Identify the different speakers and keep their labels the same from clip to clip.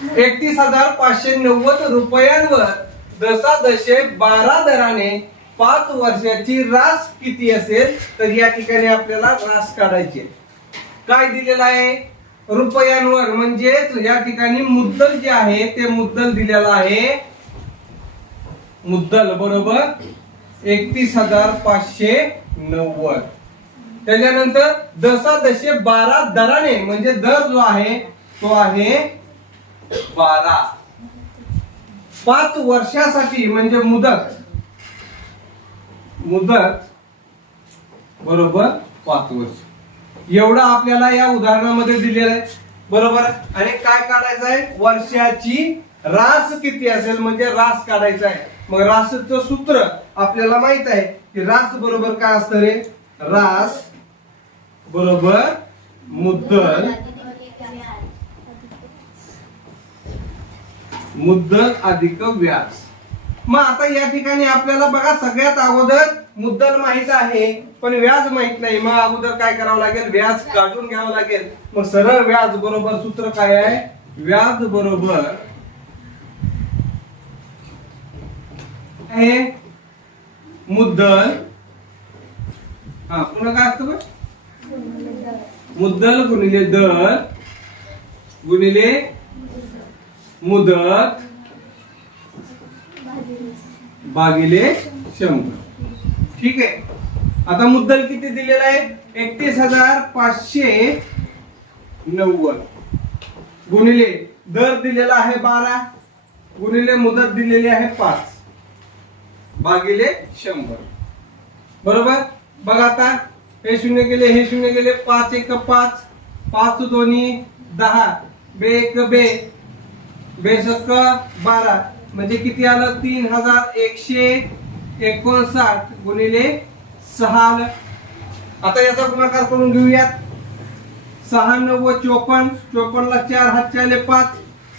Speaker 1: एकतीस हजार पाचशे नव्वद रुपयांवर दशादशे बारा दराने पाच वर्षाची रास किती असेल तर या ठिकाणी आपल्याला रास काढायची काय दिलेलं आहे? रुपयांवर. म्हणजेच या ठिकाणी मुद्दल जे आहे ते मुद्दल दिलेलं आहे. मुद्दल बरोबर? एकतीस हजार पाचशे नव्वद. त्याच्यानंतर दशादशे बारा दराने म्हणजे दर जो आहे तो आहे बारा पाच वर्षासाठी म्हणजे मुदत. मुदत बरोबर पाच वर्ष. एवढं आपल्याला या उदाहरणामध्ये दिलेलं आहे. बरोबर? आणि काय काढायचं आहे? वर्षाची रास किती असेल म्हणजे रास काढायचा आहे. मग रासचं सूत्र आपल्याला माहीत आहे की रास बरोबर काय असतं रे? रास बरोबर मुद्दल. मुद्दल अधिक व्याज मग आता या ठिकाणी आपल्याला बघा सगळ्यात अगोदर मुद्दल माहीत आहे पण व्याज माहीत नाही. मग अगोदर काय करावं लागेल? व्याज काढून घ्यावं लागेल. मग सरळ व्याज बरोबर सूत्र काय आहे? व्याज बरोबर आहे मुद्दल. हा पुन्हा काय असतं मुद्दल गुणिले दर गुणिले मुदत भागिले शंभर. ठीक आहे. आता मुद्दल किती दिलेला आहे? एकतीस हजार पाचशे नव्वद. गुणिले दर दिलेला आहे बारा. गुणिले मुदत दिलेली आहे पाच. भागिले शंभर. बरोबर? बघा आता. हे शून्य गेले हे शून्य गेले पाच एक पाच. पाच दोन्ही दहा. बे एक बे. बेसष्ट बारा. म्हणजे किती आलं? तीन हजार एकशे एकोणसाठ गुणिले सहा आलं. आता याचा गुणाकार करून घेऊयात. सहा नव्वद चोपन्न. चोपन्नला चार हातचे पाच.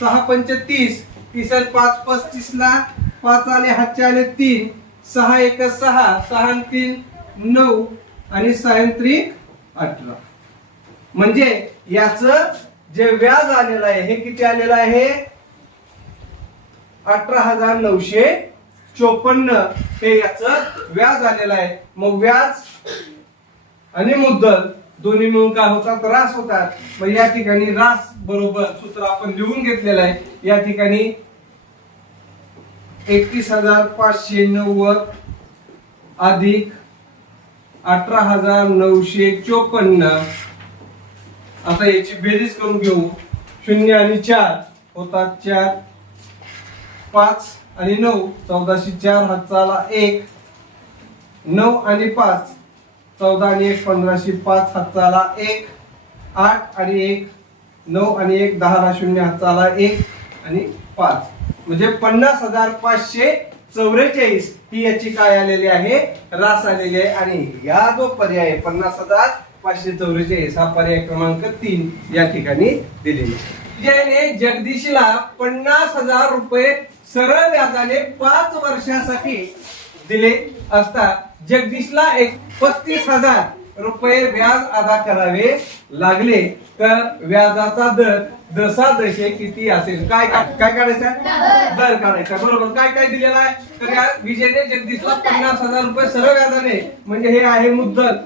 Speaker 1: सहा पंच तीस तीस पाच पस्तीस ला पाच आले हातचे आले तीन. सहा एक सहा. सहा तीन नऊ. आणि सायंत्रिक अठरा. म्हणजे याच जे व्याज आलेलं आहे हे किती आलेलं आहे? अठरा हजार नऊशे चोपन्न हे याच व्याज आलेलं आहे. मग व्याज आणि मुद्दल दोन्ही मिळून काय होतात? रास होतात. मग या ठिकाणी रास बरोबर सूत्र आपण लिहून घेतलेलं आहे. या ठिकाणी एकतीस हजार पाचशे नव्वद अधिक अठरा हजार नऊशे चोपन्न. आता याची बेरीज करून घेऊ. शून्य आणि चार होतात चार. पाच आणि नऊ चौदाशे चार हातचाला एक. नऊ आणि पाच चौदा आणि एक पंधराशे पाच हातचाला एक. आठ आणि एक नऊ आणि एक दहाला शून्य हातचाला एक आणि पाच. म्हणजे पन्नास हजार पाचशे चौवेचाळीस ही याची काय आलेली आहे? रास आलेली आहे. आणि या जो पर्याय आहे, पन्नास हजार पाचशे चौवेचाळीस हा पर्याय क्रमांक तीन या ठिकाणी दिलेला आहे. जगदीशला पन्नास हजार रुपये सरळ व्याजाने पाच वर्षासाठी दिले असता जगदीशला एक पस्तीस हजार रुपये व्याज अदा करावे लागले. तर व्याजाचा दर दसा दशे किती असेल? काय काय काढायचं? दर काढायचा. बरोबर. काय काय दिलेलं आहे? तर या विजयने जगदीशला पन्नास हजार रुपये सरळ व्याजाने. म्हणजे हे आहे मुद्दल.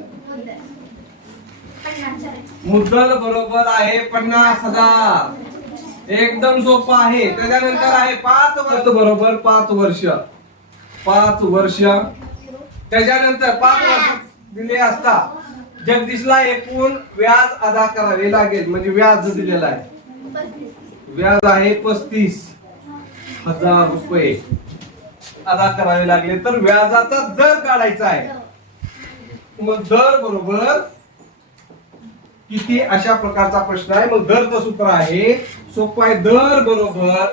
Speaker 1: मुद्दल बरोबर आहे पन्नास हजार. एकदम सोपं आहे. त्याच्यानंतर आहे पाच वर्ष. बरोबर पाच वर्ष. पाच वर्ष. त्याच्यानंतर पाच वर्ष दिले असता जगदीशला एकूण व्याज अदा करावे लागेल. म्हणजे व्याज दिलेलं आहे. व्याज आहे पस्तीस हजार रुपये. अदा करावे लागले तर व्याजाचा दर काढायचा आहे. मग दर बरोबर किती अशा प्रकारचा प्रश्न आहे. मग दरचं सूत्र आहे सोपं आहे. दर बरोबर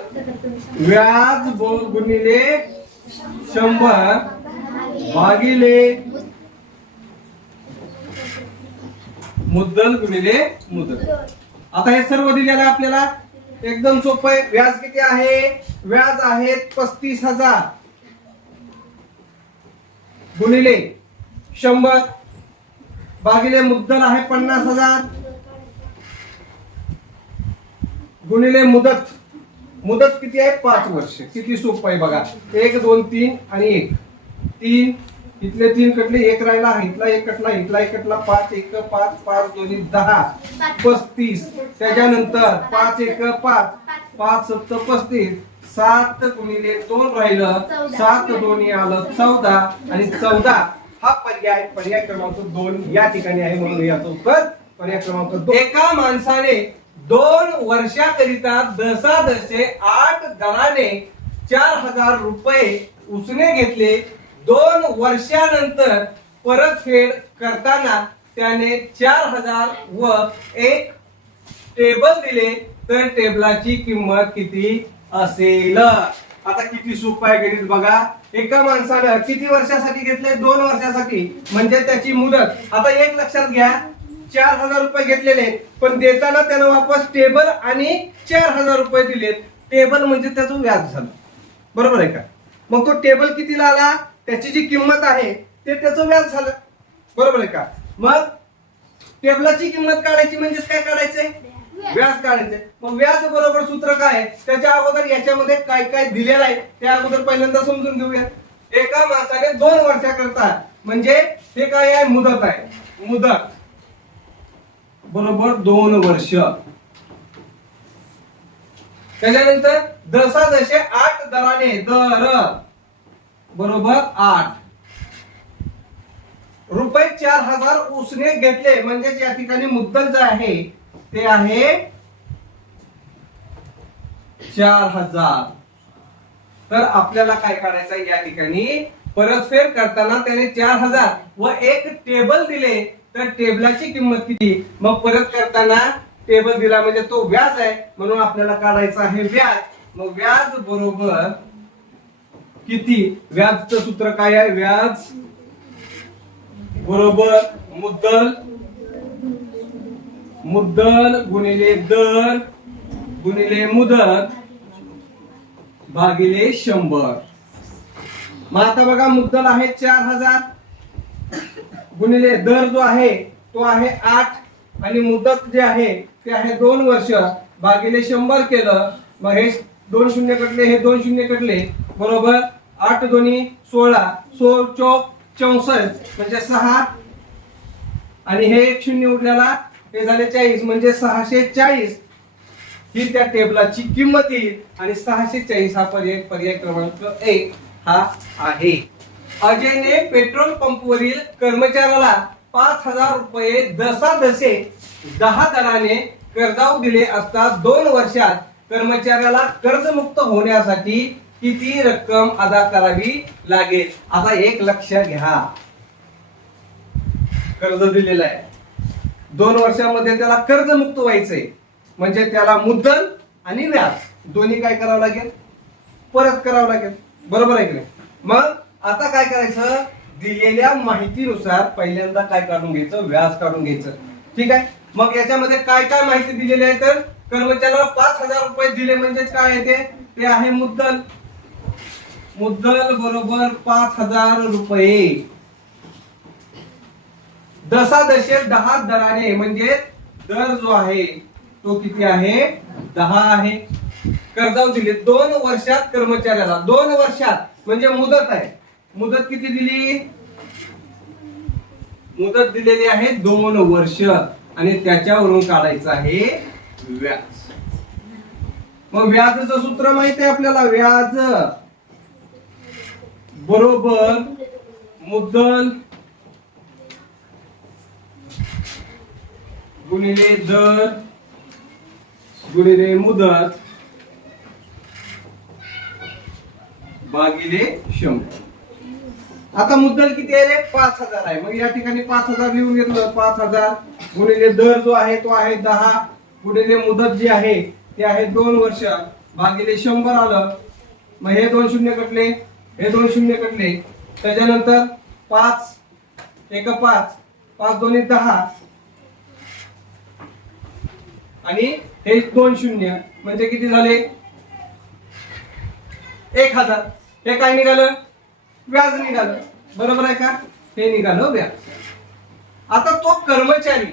Speaker 1: व्याज गुणिले शंभर भागिले मुद्दल गुणिले मुद्दल. आता हे सर्व दिलेलं आहे आपल्याला. एकदम सोपं आहे. व्याज किती आहे? व्याज आहे पस्तीस हजार. गुणिले शंभर. भागिले मुद्दल आहे पन्नास हजार. गुणिले मुदत. मुदत किती आहे? पाच वर्ष. किती सोपं आहे बघा. एक दोन तीन आणि एक. तीन इथले तीन कटले एक राहिला इथला एक कटला इथला एक कटला पाच एक पाच पाच दोन्ही दहा. पस्तीस. त्याच्यानंतर पाच एक पाच. पाच सत्त पस्तीस. सात गुणिले दोन राहिलं. सात दोन्ही आलं चौदा. आणि चौदा हा पर्याय पर्याय क्रमांक दोन या ठिकाणी आहे म्हणून याचं उत्तर. पर्याय क्रमांक दोन. एका माणसाने दोन वर्षाकरिता दसादसे आठ दराने चार हजार रुपये उसने घेतले. दोन वर्षानंतर परतफेड करताना त्याने चार हजार व एक टेबल दिले. तर टेबलाची किंमत किती असेल? आता किती सोपं आहे गणित बघा. एका माणसानं किती वर्षासाठी घेतले दोन वर्षासाठी. म्हणजे त्याची मुदत. आता एक लक्षात घ्या. चार हजार रुपये घेतलेले. आहेत, पण देताना त्यानं वापस टेबल आणि चार हजार रुपये दिलेत. टेबल म्हणजे त्याचं व्याज झालं. बरोबर आहे का? मग तो टेबल कितीला आला? त्याची जी किंमत आहे ते त्याचं व्याज झालं. बरोबर आहे का? मग टेबलाची किंमत काढायची म्हणजेच काय काढायचंय? व्याज काढायचे. मग व्याज बरोबर सूत्र काय आहे? त्याच्या अगोदर याच्यामध्ये काय काय दिलेलं आहे त्या अगोदर पहिल्यांदा समजून घेऊया. एका माणसाने दोन वर्षाकरता म्हणजे हे काय आहे? मुदत आहे. मुदत. बरोबर दोन वर्ष. त्याच्यानंतर दसा जसे आठ दराने दर. बरोबर आठ. रुपये चार हजार उसने घेतले. म्हणजेच या ठिकाणी मुद्दल जे आहे ते आहे चार हजार. तर आपल्याला काय करायचं या ठिकाणी? परतफेड करताना त्याने चार हजार व एक टेबल दिले. तर टेबलाची किंमत किती? मग परत करताना टेबल दिला म्हणजे तो व्याज आहे. म्हणून आपल्याला काढायचं आहे व्याज. मग व्याज बरोबर किती? व्याजचं सूत्र काय आहे? व्याज बरोबर मुद्दल मुद्दल गुणिले दर गुणिले मुदत भागिले शंभर. मग आता बघा मुद्दल आहे चार हजार. गुणिले दर जो आहे तो आहे आठ. आणि मुदत जे आहे ते आहे दोन वर्ष. भागिले शंभर केलं मग हे दोन शून्य कटले हे दोन शून्य कटले. बरोबर आठ दोन्ही सोळा. सो चौक चौसष्ट म्हणजे सहा. आणि हे एक शून्य उरल्याला हे झाले चाळीस म्हणजे सहाशे चाळीस. ही त्या टेबलाची किंमत येईल आणि सहाशे चाळीस हा पर्याय पर्याय क्रमांक एक हा आहे. अजयने पेट्रोल पंपवरील कर्मचाऱ्याला पाच हजार रुपये दसा दसे दहा दराने कर्जाऊ दिले असता दोन वर्षात कर्मचाऱ्याला कर्जमुक्त होण्यासाठी किती रक्कम अदा करावी लागेल? आता एक लक्ष घ्या. कर्ज दिलेलं आहे. दोन वर्षामध्ये त्याला कर्जमुक्त व्हायचंय. म्हणजे त्याला मुद्दल आणि व्याज. दोन्ही काय करावं लागेल? परत करावं लागेल. बरोबर आहे की नाही? मग आता काय करायचं? दिलेल्या माहितीनुसार पहिल्यांदा काय काढून घ्यायचं? व्याज काढून घ्यायचं. ठीक आहे? मग याच्यामध्ये काय काय माहिती दिलेली आहे तर कर्मचाऱ्याला पाच हजार रुपये दिले म्हणजे काय आहे ते? ते आहे मुद्दल. मुद्दल बरोबर पाच हजार रुपये. दसा दशे दहा दराने म्हणजे दर जो आहे तो किती आहे? दहा आहे. कर्जाऊ दिले. दोन वर्षात कर्मचाऱ्याला दोन वर्षात म्हणजे मुदत आहे. मुदत किती दिली? मुदत दिलेली आहे दोन वर्ष. आणि त्याच्यावरून काढायचं आहे व्याज. मग व्याजाचं सूत्र माहिती आहे आपल्याला? व्याज. बरोबर. मुद्दल. गुणिले दर गुणिले मुदत भागिले शंभर. आता मुद्दल किती आहे रे? पाच हजार आहे. मग या ठिकाणी पाच हजार लिहून घेतलं. पाच हजार गुणिले दर जो आहे तो आहे दहा. गुणिले मुदत जी आहे ते आहे दोन वर्ष. भागिले शंभर आलं. मग हे दोन शून्य कटले. हे दोन शून्य कटले. त्याच्यानंतर पाच एक पाच. पाच दोन्ही दहा. आणि हे दोन शून्य. म्हणजे किती झाले? एक हजार. हे काय निघालं? व्याज निघालं. बरोबर आहे का? हे निघालं व्याज. आता तो कर्मचारी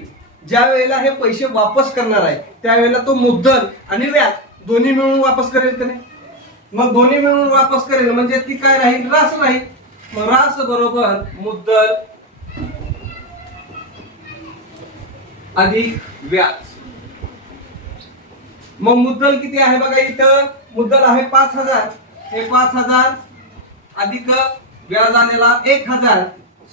Speaker 1: ज्या वेळेला हे पैसे वापस करणार आहे त्यावेळेला तो मुद्दल आणि व्याज दोन्ही मिळून वापस करेल का नाही? मग दोन्ही मिळून वापस करेल म्हणजे ती काय राहील? रास राहील. मग रास बरोबर मुद्दल अधिक व्याज. मग मुद्दल किती आहे बघा इथं? मुद्दल आहे पाच हजार. हे पाच हजार अधिक व्याज आलेला एक हजार.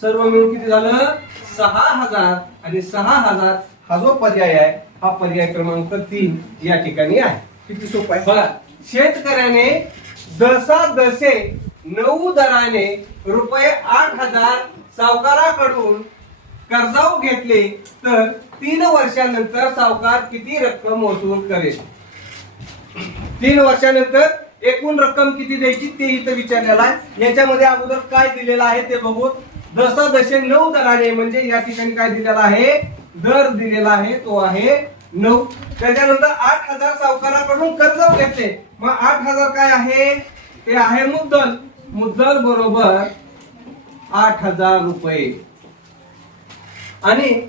Speaker 1: सर्व मिळून किती झालं? सहा हजार. आणि सहा हजार हा जो पर्याय आहे हा पर्याय क्रमांक तीन या ठिकाणी आहे.
Speaker 2: किती सोपं आहे?
Speaker 1: बघा शेतकऱ्याने दसा दसे नऊ दराने रुपये आठ हजार सावकाराकडून कर्जाऊ घेतले तर तीन वर्षानंतर सावकार किती रक्कम वसूल करेल? तीन वर्षानंतर एकूण रक्कम किती द्यायची ते इथं विचारलेलं आहे याच्यामध्ये अगोदर काय दिलेलं आहे ते बघू दसा दशे नऊ दराने म्हणजे या ठिकाणी काय दिलेला आहे? दर दिलेला आहे तो आहे नऊ. त्याच्यानंतर आठ हजार सावकाराकडून कर्ज घेतले. मग आठ हजार काय आहे? ते आहे मुद्दल. मुद्दल बरोबर आठ हजार रुपये. आणि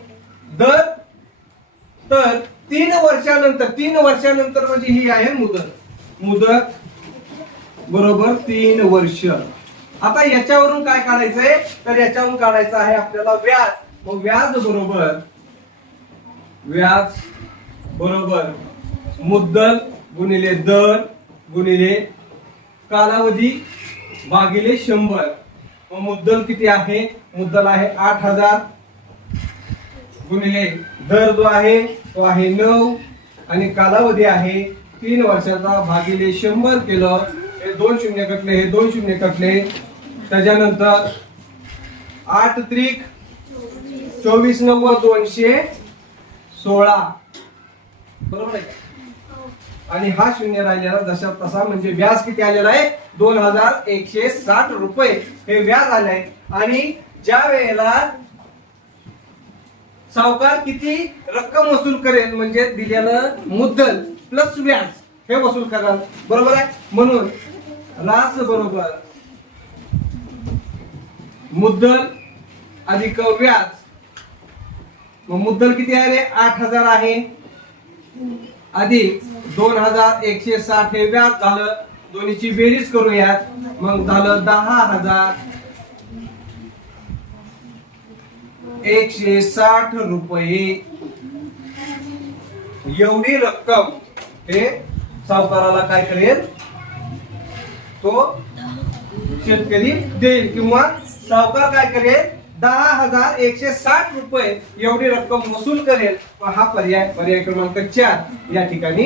Speaker 1: दर तर तीन वर्षानंतर तीन वर्षानंतर म्हणजे ही आहे मुदत. मुदत बरोबर तीन वर्ष. आता याच्यावरून काय काढायचंय? तर याच्यावरून काढायचं आहे आपल्याला व्याज. मग व्याज बरोबर व्याज बरोबर मुद्दल गुणिले दर गुणिले कालावधी भागिले शंभर. मग मुद्दल किती आहे? मुद्दल आहे आठ हजार गुणिले दर जो आहे तो आहे नऊ आणि कालावधी आहे तीन वर्षाचा. भागिले शंभर केलं हे दोन शून्य कटले हे दोन शून्य कटले. त्याच्यानंतर आठ त्रिक चोवीस नव्वद दोनशे सोळा. बरोबर आहे? आणि हा शून्य राहिलेला जशा तसा म्हणजे व्याज किती आलेला आहे? दोन हजार एकशे साठ रुपये. हे व्याज आले आहे आणि ज्या वेळेला सावकार किती रक्कम वसूल करेल म्हणजे दिलेलं मुद्दल प्लस व्याज हे वसूल कराल. बरोबर आहे? म्हणून रास बरोबर. मुद्दल अधिक व्याज. मग मुद्दल किती आहे रे? आठ हजार आहे. अधिक दोन हजार एकशे साठ हे व्याज झालं. दोन्हीची बेरीज करूयात. मग झालं दहा हजार. एकशे साठ रुपये. एवढी रक्कम हे सावकाराला काय करेल तो शेतकरी देईल किंवा सावकार काय करेल? दहा हजार एकशे साठ रुपये एवढी रक्कम वसूल करेल. हा पर्याय पर्याय क्रमांक चार या ठिकाणी